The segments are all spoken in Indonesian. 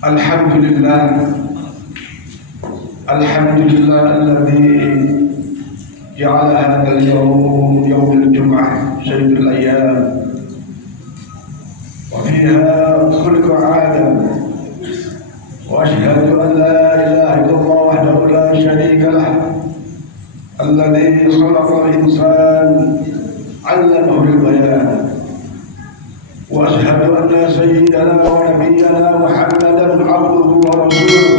Alhamdulillah alladzi ja'ala hadzal yawm yawmul jum'ah sayyidul ayyam wa fiha khulqu adam wa ashhadu an la ilaha illallah wahdahu la sharika lah alladzi khalaqal insana 'allamahu al-bayan wa ashhadu anna sayyidana wa nabiyyana Muhammadan 'abduhu wa rasuluhu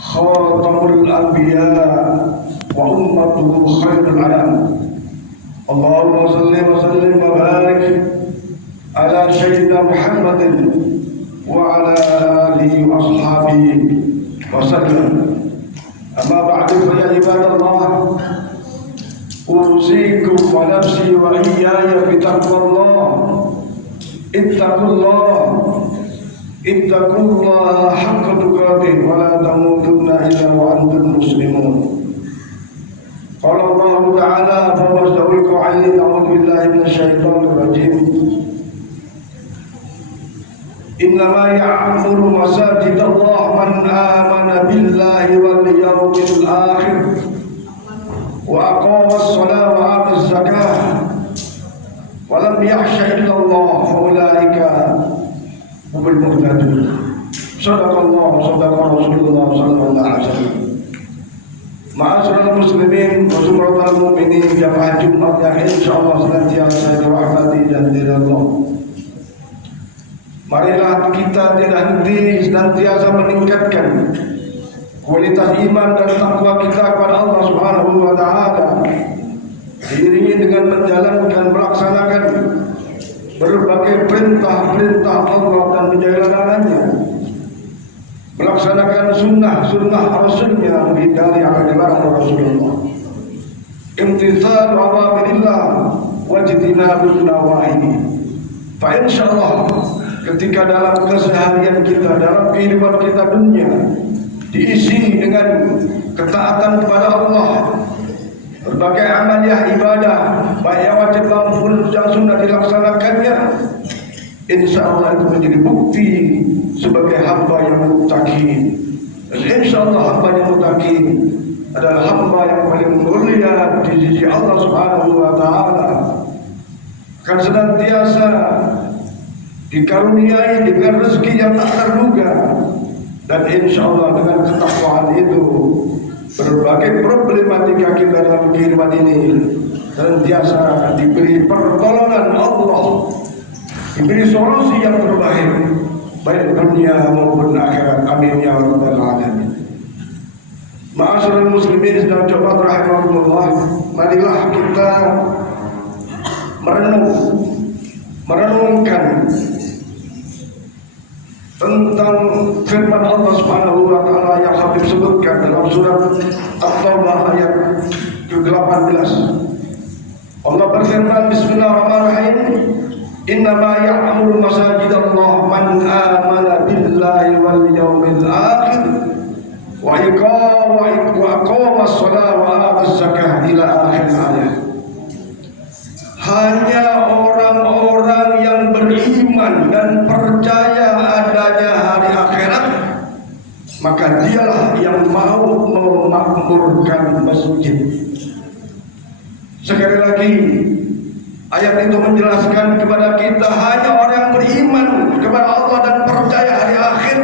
khatamul anbiya wa ummatuhu khairul anam. Allahumma salli wa sallim wa barik ala sayyidina Muhammadin wa ala alihi wa ashabihi wa sallam. Amma ba'du, fa ya ibadallah, usikum wa nafsi wa iyaya bi taqwallah. Ittaqullaha haqqa tuqatih wa la tamutunna illa wa antum muslimun. Qala Allah Ta'ala fa wasda'u qa'ilin a'udzu billahi minasyaitonir rajim. Innama ya'muru masajidallah man amana billahi wal yawmil akhir wa aqama as-salata wa ata az-zakah wa lam yakhsha illa Allah fa ulaika humul muhtadun. Sadaqallah wa sadaqa Rasulullah sallallahu alaihi wasallam. Ma'asyiral muslimin wa zumratal mu'minin, jamaah Jumat yang insyaallah senantiasa dirahmati dan diridhai. Marilah kita tidak henti senantiasa meningkatkan kualitas iman dan takwa kita kepada Allah Subhanahu wa taala, diiringi dengan menjalankan, melaksanakan berbagai perintah-perintah Allah dan menjaga larangannya, melaksanakan sunnah Rasulnya, menghindari apa yang dilarang Rasulullah, imtithal awamirillah wajtinabun nawahi. Fa insyaallah ketika dalam keseharian kita, dalam kehidupan kita dunia diisi dengan ketaatan kepada Allah, berbagai amaliyah ibadah baik yang wajib maupun yang sunnah dilaksanakannya, insyaallah itu menjadi bukti sebagai hamba yang muttaqin. Dan insyaallah hamba yang muttaqin adalah hamba yang paling mulia di sisi Allah Subhanahu wa taala, akan senantiasa dikaruniai dengan rezeki yang tak terduga. Dan insyaallah dengan ketakwaan itu berbagai problematika kita dalam kehidupan ini senantiasa diberi pertolongan Allah, diberi solusi yang terbaik baik dunia maupun akhirat. Amin ya rabbal alamin. Ma'asyiral muslimin dan jamaah rahimakumullah, marilah kita merenungkan tentang firman Allah Subhanahu wa taala yang Habib sebutkan dalam surat At-Taubah ayat ke-18. Allah berfirman, bismillahirrahmanirrahim, innama ya'muru masajidallah man amana billahi wal yawmil akhir wa aqama as-salata wa ata az-zakah ila akhir ayat. Hanya orang-orang yang beriman dan percaya adanya hari akhirat, maka dialah yang mau memakmurkan masjid. Sekali lagi, ayat itu menjelaskan kepada kita hanya orang yang beriman kepada Allah dan percaya hari akhir,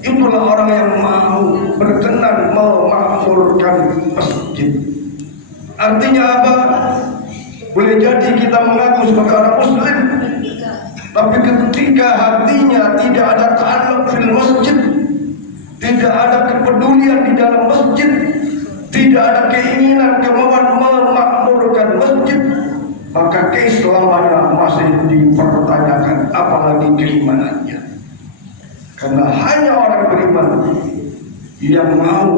itulah orang yang mau berkenan memakmurkan masjid. Artinya apa? Boleh jadi kita mengaku sebagai orang muslim, tapi ketika hatinya tidak ada ta'alluq fil masjid, tidak ada kepedulian di dalam masjid, tidak ada keinginan, kemauan memakmurkan masjid, maka keislamannya masih dipertanyakan, apalagi keimanannya. Karena hanya orang beriman yang mau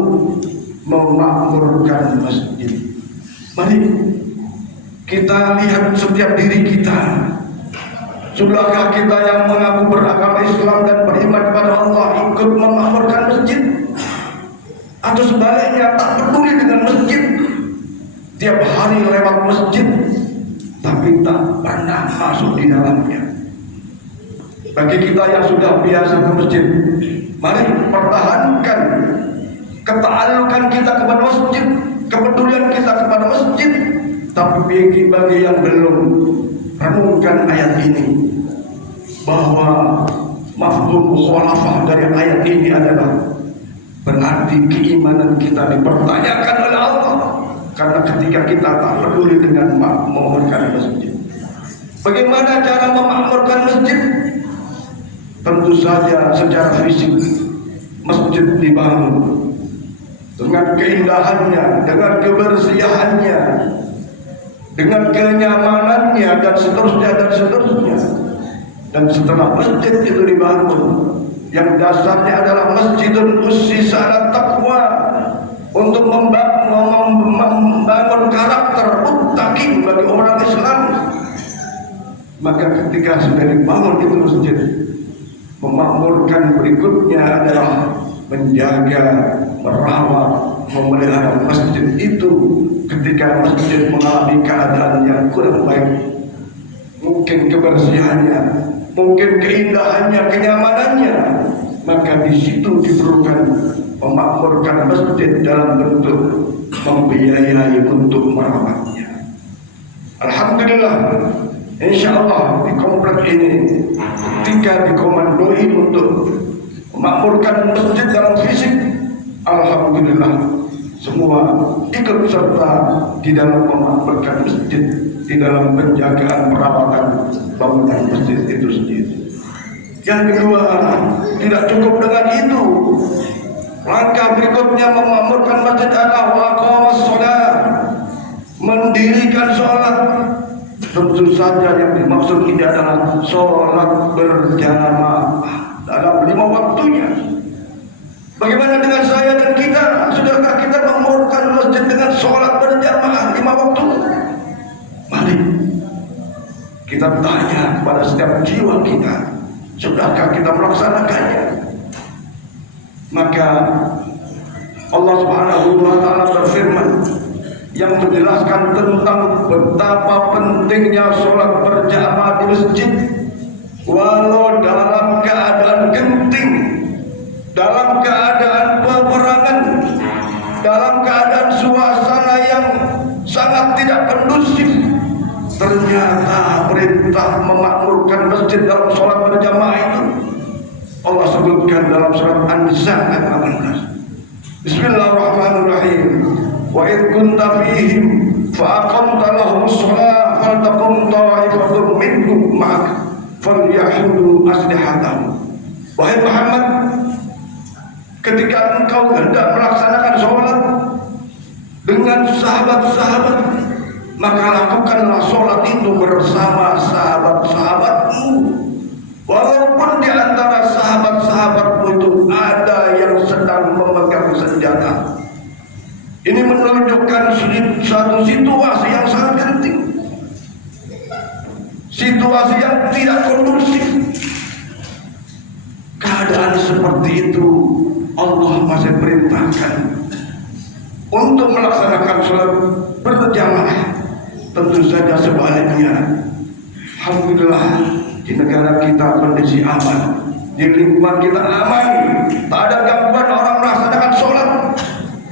memakmurkan masjid. Mari kita lihat setiap diri kita. Sudahkah kita yang mengaku beragama Islam dan beriman kepada Allah ikut memakmurkan masjid? Atau sebaliknya tak peduli dengan masjid, tiap hari lewat masjid tapi tak pernah masuk di dalamnya? Bagi kita yang sudah biasa ke masjid, mari pertahankan ketaalukan kita kepada masjid, kepedulian kita kepada masjid. Tapi bagi yang belum, renungkan ayat ini, bahwa mafhum mukhalafah dari ayat ini adalah berarti keimanan kita dipertanyakan oleh Allah. Karena ketika kita tak peduli dengan memakmurkan masjid. Bagaimana cara memakmurkan masjid? Tentu saja secara fisik masjid dibangun dengan keindahannya, dengan kebersihannya, dengan kenyamanannya, dan seterusnya dan seterusnya. Dan setelah masjid itu dibangun, yang dasarnya adalah masjidun ussisa ala taqwa, untuk membangun karakter muttaqin bagi orang Islam. Maka ketika sudah dibangun itu masjid, memakmurkan berikutnya adalah menjaga, merawat, memelihara masjid itu. Ketika masjid mengalami keadaan yang kurang baik, mungkin kebersihannya, mungkin keindahannya, kenyamanannya, maka di situ diperlukan memakmurkan masjid dalam bentuk membiayai untuk merawatnya. Alhamdulillah, insya Allah di komplek ini ketika dikomandoi untuk memakmurkan masjid dalam fisik, alhamdulillah semua ikut serta di dalam memakmurkan masjid, di dalam penjagaan perawatan bangunan masjid itu sendiri. Yang kedua, tidak cukup dengan itu. Langkah berikutnya memakmurkan masjid adalah waqamas sholat, mendirikan sholat. Tentu saja yang dimaksud ini adalah sholat berjamaah dalam 5 waktunya. Bagaimana dengan saya dan kita? Sudahkah kita memakmurkan masjid dengan sholat berjamaah 5 waktu? Mari kita tanya kepada setiap jiwa kita, sudahkah kita melaksanakannya? Maka Allah Subhanahu wa taala berfirman yang menjelaskan tentang betapa pentingnya sholat berjamaah di masjid, walau dalam keadaan genting, dalam keadaan peperangan, dalam keadaan suasana yang sangat tidak kondusif, ternyata perintah memakmurkan masjid dalam sholat berjamaah itu Allah sebutkan dalam surat An-Nisa ayat 18. Bismillahirrahmanirrahim. Wa idh kunta fihim fa aqamta lahumus shalah faltaqum ta'ifatun minhum ma'ak falyahudu aslihatahum. Wahai Muhammad, ketika engkau hendak melaksanakan sholat dengan sahabat-sahabat, maka lakukanlah sholat itu bersama sahabat-sahabatmu. Walaupun di antara sahabat-sahabatmu itu ada yang sedang memegang senjata. Ini menunjukkan suatu situasi yang sangat genting, situasi yang tidak kondusif. Keadaan seperti itu Allah masih perintahkan untuk melaksanakan sholat berjamaah. Tentu saja sebaliknya, alhamdulillah di negara kita kondisi aman, di lingkungan kita aman, tak ada gangguan orang melaksanakan sholat.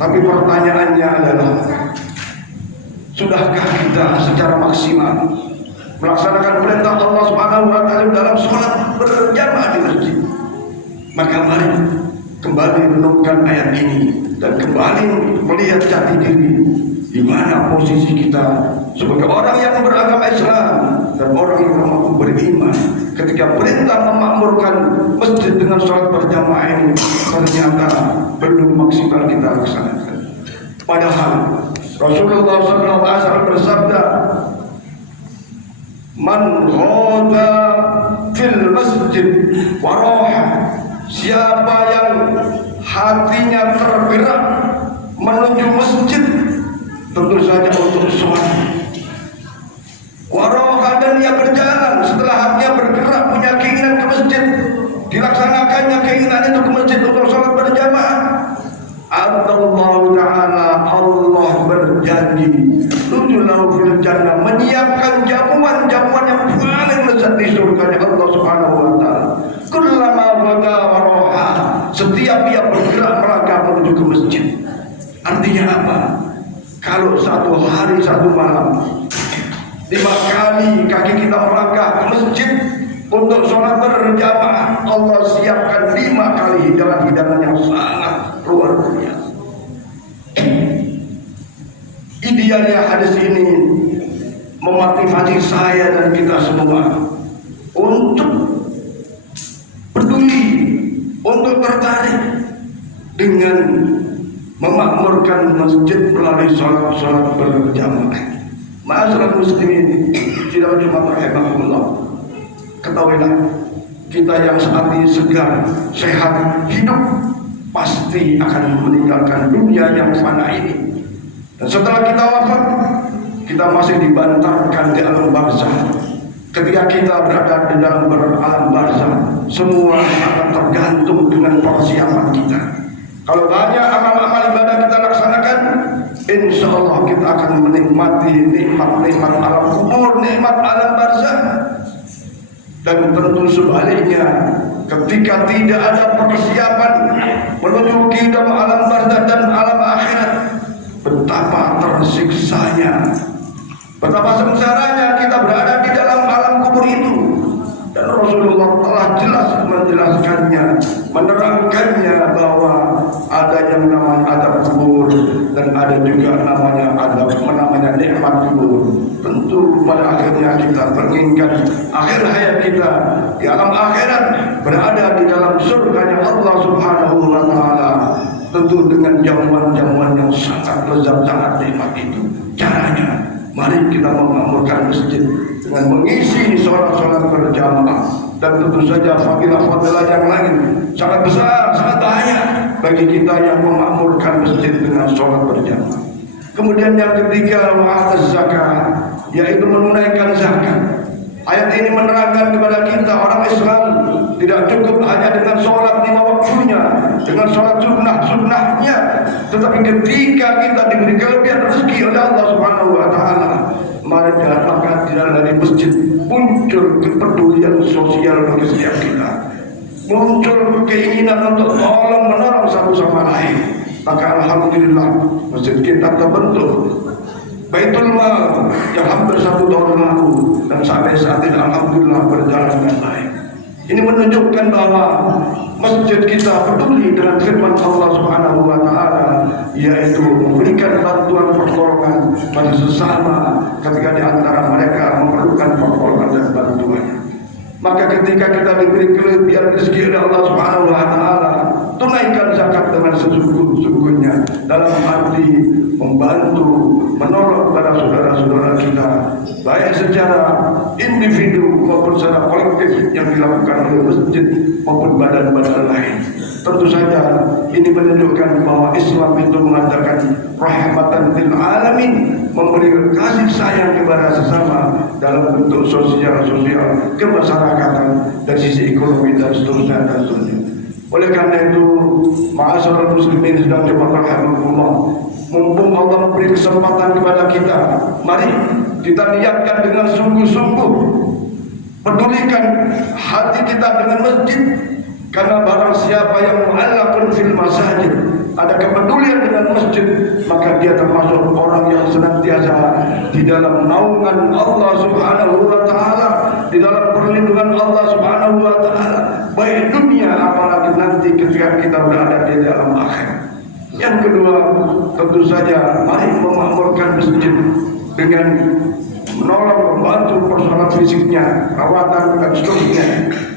Tapi pertanyaannya adalah, sudahkah kita secara maksimal melaksanakan perintah Allah Subhanahu wa taala dalam sholat berjamaah di masjid? Maka mari kembali renungkan ayat ini dan kembali melihat jati diri, di mana posisi kita sebagai orang yang beragama Islam dan orang yang mampu beriman. Ketika perintah memakmurkan masjid dengan sholat berjamaah ini ternyata belum maksimal kita laksanakan. Padahal Rasulullah SAW bersabda, "Man ghada fil masjid waroha." Siapa yang hatinya tergerak menuju masjid, tentu saja untuk sholat, waroha, dan ia berjalan setelah hatinya bergerak, punya keinginan ke masjid, dilaksanakannya keinginan itu ke masjid untuk sholat berjamaah, Allah Ta'ala, Allah berjanji nuzulahu fil jannah, menyiapkan jamuan-jamuan yang paling lezat di surganya Allah Subhanahu wa Ta'ala. Kullama wada waroha, setiap ia bergerak melangkah menuju ke masjid. Artinya apa? Kalau satu hari satu malam 5 kali kaki kita melangkah ke masjid untuk sholat berjamaah, Allah siapkan 5 kali hidangan-hidangan yang sangat luar biasa. Idealnya hadis ini memotivasi saya dan kita semua untuk peduli, untuk tertarik dengan memakmurkan masjid melalui sholat berjamaah. Ma'asyiral muslimin, tidak cuma rahimahullah, ketahuilah kita yang saat ini segar, sehat, hidup pasti akan meninggalkan dunia yang fana ini. Dan setelah kita wafat, kita masih dibantarkan di alam barzah. Ketika kita berada di dalam alam barzah, semua akan tergantung dengan persiapan kita. Kalau banyak amal-amal ibadah kita laksanakan, insya Allah kita akan menikmati nikmat-nikmat alam kubur, nikmat alam barzah. Dan tentu sebaliknya, ketika tidak ada persiapan menuju kehidupan alam barzah dan alam akhirat, betapa tersiksanya, betapa sengsaranya kita berada di dalam alam kubur itu. Dan Rasulullah telah jelas menjelaskannya, menerangkannya bahwa ada yang namanya adab kubur dan ada juga namanya nikmat kubur. Tentu pada akhirnya kita menginginkan akhir hayat kita di alam akhirat berada di dalam surganya Allah Subhanahu wa Ta'ala. Tentu dengan jamuan-jamuan yang sangat lezat, sangat nikmat itu. Caranya, mari kita memakmurkan masjid dengan mengisi sholat-sholat berjamaah. Dan tentu saja fadilah-fadilah yang lain sangat besar, sangat banyak bagi kita yang memakmurkan masjid dengan sholat berjamaah. Kemudian yang ketiga, wa'ataz zakat, yaitu menunaikan zakat. Ayat ini menerangkan kepada kita orang Islam tidak cukup hanya dengan sholat 5 waktunya, dengan sholat sunnah-sunnahnya, tetapi ketika kita diberi kelebihan rezeki oleh Allah Subhanahu wa Ta'ala, maka dari masjid muncul kepedulian sosial bagi setiap kita, muncul keinginan untuk tolong menolong satu sama lain. Maka alhamdulillah masjid kita terbentuk Baitul Mal yang hampir 1 tahun lalu dan sampai saat ini alhamdulillah berjalan dengan baik. Ini menunjukkan bahwa masjid kita peduli dengan firman Allah Subhanahu wa Ta'ala, yaitu memberikan bantuan pertolongan pada sesama ketika di antara mereka memerlukan pertolongan dan bantuannya. Maka ketika kita diberi kelebihan rezeki oleh Allah Subhanahu wa Ta'ala, tunaikan zakat dengan sesungguh-sungguhnya dalam arti membantu, menolong para saudara-saudara kita, baik secara individu maupun secara kolektif yang dilakukan oleh masjid maupun badan-badan lain. Tentu saja ini menunjukkan bahwa Islam itu mengatakan rahmatan lil alamin, memberi kasih sayang kepada sesama dalam bentuk sosial kemasyarakatan dari sisi ekonomi dan seterusnya. Oleh karena itu, ma'asyiral muslimin sedang coba rahimahullah, mumpung Allah memberi kesempatan kepada kita, mari kita niatkan dengan sungguh-sungguh pedulikan hati kita dengan masjid. Karena barang siapa yang mu'allaqun fil masajid, ada kepedulian dengan masjid, maka dia termasuk orang yang senantiasa di dalam naungan Allah Subhanahu wa Ta'ala, di dalam perlindungan Allah Subhanahu wa Ta'ala, baik dunia apalagi nanti ketika kita berada di dalam akhirat. Yang kedua, tentu saja mari memakmurkan masjid dengan menolong, membantu persoalan fisiknya, rawatan dan seterusnya.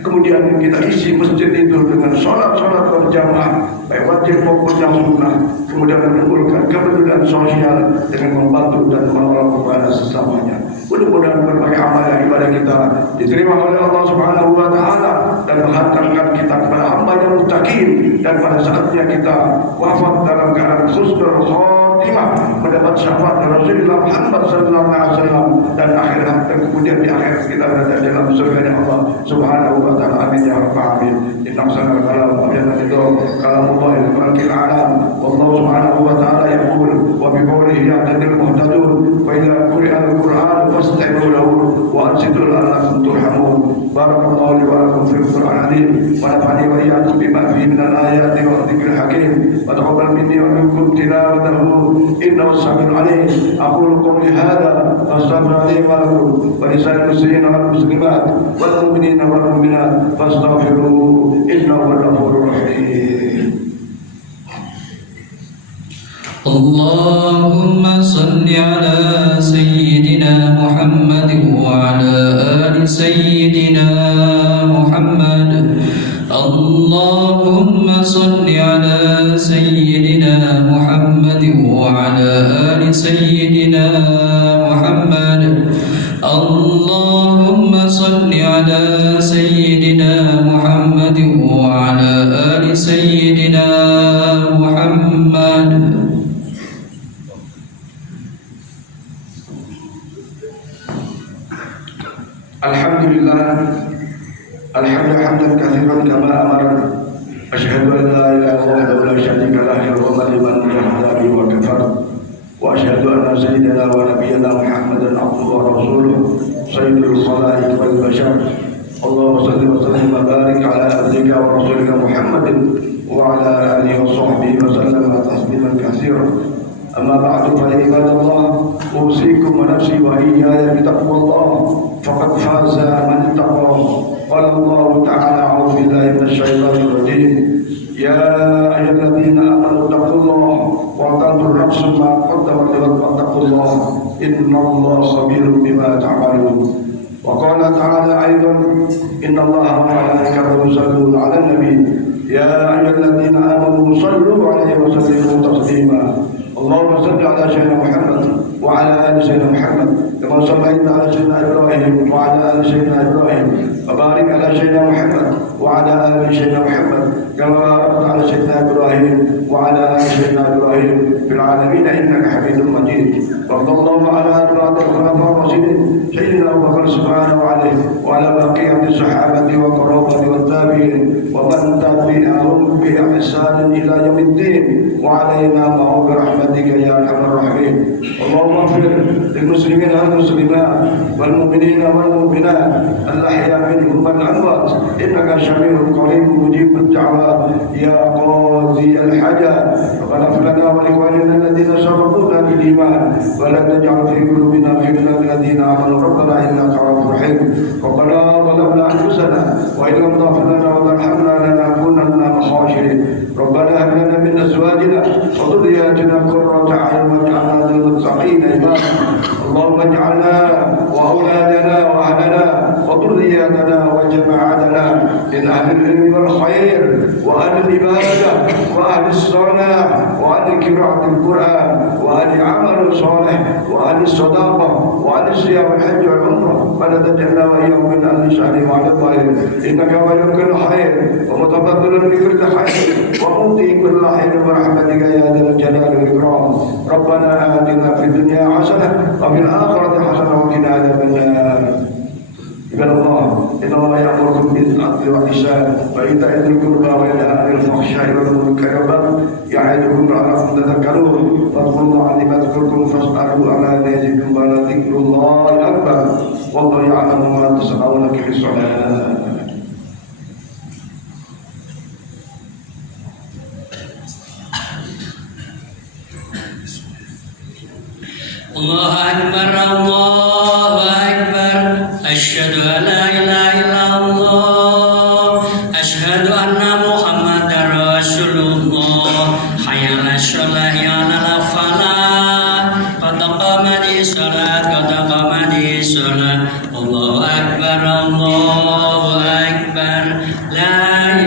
Kemudian kita isi masjid itu dengan sholat-sholat berjamaah, baik wajib maupun yang sunnah. Kemudian menimbulkan kepedulian sosial dengan membantu dan menolong kepada sesamanya. Mudah-mudahan berbagai amal yang ibadah kita diterima oleh Allah Subhanahu wa Ta'ala dan menghantarkan kita kepada hamba yang muttaqin, dan pada saatnya kita wafat dalam keadaan husnul khotimah khotimah, mendapat syafaat dari Rasulullah Muhammad sallallahu alaihi wasallam, dan akhirat, dan kemudian di akhir kita berada dalam surga Allah Subhanahu wa taala. Amin ya rabbal alamin. Inna sanal kalam wa yanadu kalamullah al-mulkil alam. Wallahu subhanahu wa taala yaqul wa bi qawlihi ya'tadil muhtadun fa idza quri'a al-Qur'an fastami'u lahu wa ansitu la'allakum turhamun. Barakallahu li wa lakum fil Qur'an azim wa nafa'ani wa iyyakum bima fihi min al-ayati wa dhikril hakim wa taqabbal minni wa minkum tilawatahu innahu sami'un 'alim. Aqulu qawli hadha wa astaghfiru li wa lakum wa lisa'il muslimin wal muslimat wal mu'minina wal mu'minat fastaghfiruhu innahu ghafurur rahim. Allahumma salli ala sayyidina Muhammad wa ala ali sayyidina Muhammad. Allahumma salli ala sayyidina Muhammad wa ala ali sayyidina Muhammad. Allahumma salli ala sayyidina Muhammad wa ala ali sayyidina Muhammad. Alhamdulillah, hamdan katsiran kama amara. Asyhadu an la ilaha illallah wa la syarika lahu wa liman yahdi wa kafar. Wa asyhadu anna sayyidina wa nabiyyana Muhammadan abduhu wa rasuluh sayyidul khalaiq wal bashar. Allahumma shalli wa sallim wa barik ala abdika wa rasulika Muhammadin wa ala alihi wa sahbihi wa sallam tasliman katsiran. Amma ba'du fa ibadallah, usikum wa nafsi wa iyaya bi taqwallah faqad faza man ittaqa. Qala Allah ta'ala a'udzu billahi minasy syaithanir rajim. Ya ayyuhalladzina amanu taqullaha wa tanzur nafsun ma qaddamat lighad wattaqullaha innallaha khabirun bima ta'malun. Wa qala ta'ala aidan innallaha wa malaikatahu yusalluna 'alan nabi ya ayyuhalladzina amanu sallu 'alaihi wa sallimu taslima. Allahumma salli ala sayyidina Muhammad wa ala ali sayyidina Muhammad kama sallaita ala sayyidina Ibrahim wa ala ali sayyidina Ibrahim wa barik ala sayyidina Muhammad wa ala ali sayyidina Muhammad kama barakta ala sayyidina Ibrahim wa ala ali sayyidina Ibrahim fil alamin innaka Hamidum Majid. Radallahu ala arba'atil khulafa'ir rasyidin sayyidina Abu Bakar subhanahu wa alihi wa ala baqiyati sahabati wa qarabati wat tabi'in wa man tabi'ahum bi ihsan ila yaumiddin wa alaina ma'u bi rahmatika ya arhamar rahimin. Allahumma ighfir lil muslimin wal muslimat wal mu'minina wal mu'minat al-ahya minhum wal amwat innaka sami'un qaribun mujibud da'wat ya qadhi al-hajat. Rabbana ighfir lana wa li ikhwanina alladhina sabaquna bil iman wa la taj'al fi qulubina ghillan lil ladzina amanu rabbana innaka ra'ufur rahim. Rabbana zalamna anfusana wa in lam taghfir lana wa tarhamna lanakunanna minal khasirin. Rabbana hab lana min azwajina wa dhurriyyatina qurrata a'yun waj'alna lil muttaqina imama. Allahumma ij'alna wa awladana wa ahlana wa dhurriyyatana wa jama'atana min ahli al-ilmi wal khair wa ahli al-ibadah wa ahli as-salah wa ahli qira'ati al-Qur'an wa ahli 'amal salih wa ahli sadaqah wa ahli siyam al-hajj wal umrah. Fala taj'alna wa iyyahum min ahli sa'li wa al-khair innaka waliyul khair wa mutafaddilun bi kulli khair wa muti kulli khair bi rahmatika ya dzal jalali wal ikram. Rabbana atina fid dunya hasanah wa fil akhirati hasanah wa qina adzabannar. Ibadallah, innallaha ya'muru bil 'adli wal ihsan wa ita'i dzil qurba wa yanha 'anil fahsya'i wal munkari wal baghi ya'idukum la'allakum tadhakkarun. Wadhkurullaha yadhkurkum fas'aluhu 'ala yazidukum wa la dzikrullahi akbar. Wallahu ya'lamu ma tasna'una fi shalah. Allahu Akbar, Allahu Akbar. Asyhadu an la ilaha illallah, asyhadu anna Muhammadar Rasulullah. Hayya 'alas shalah, hayya 'alal falah. Qad qamatis shalah, qad qamatis shalah. Allahu Akbar, Allahu Akbar. La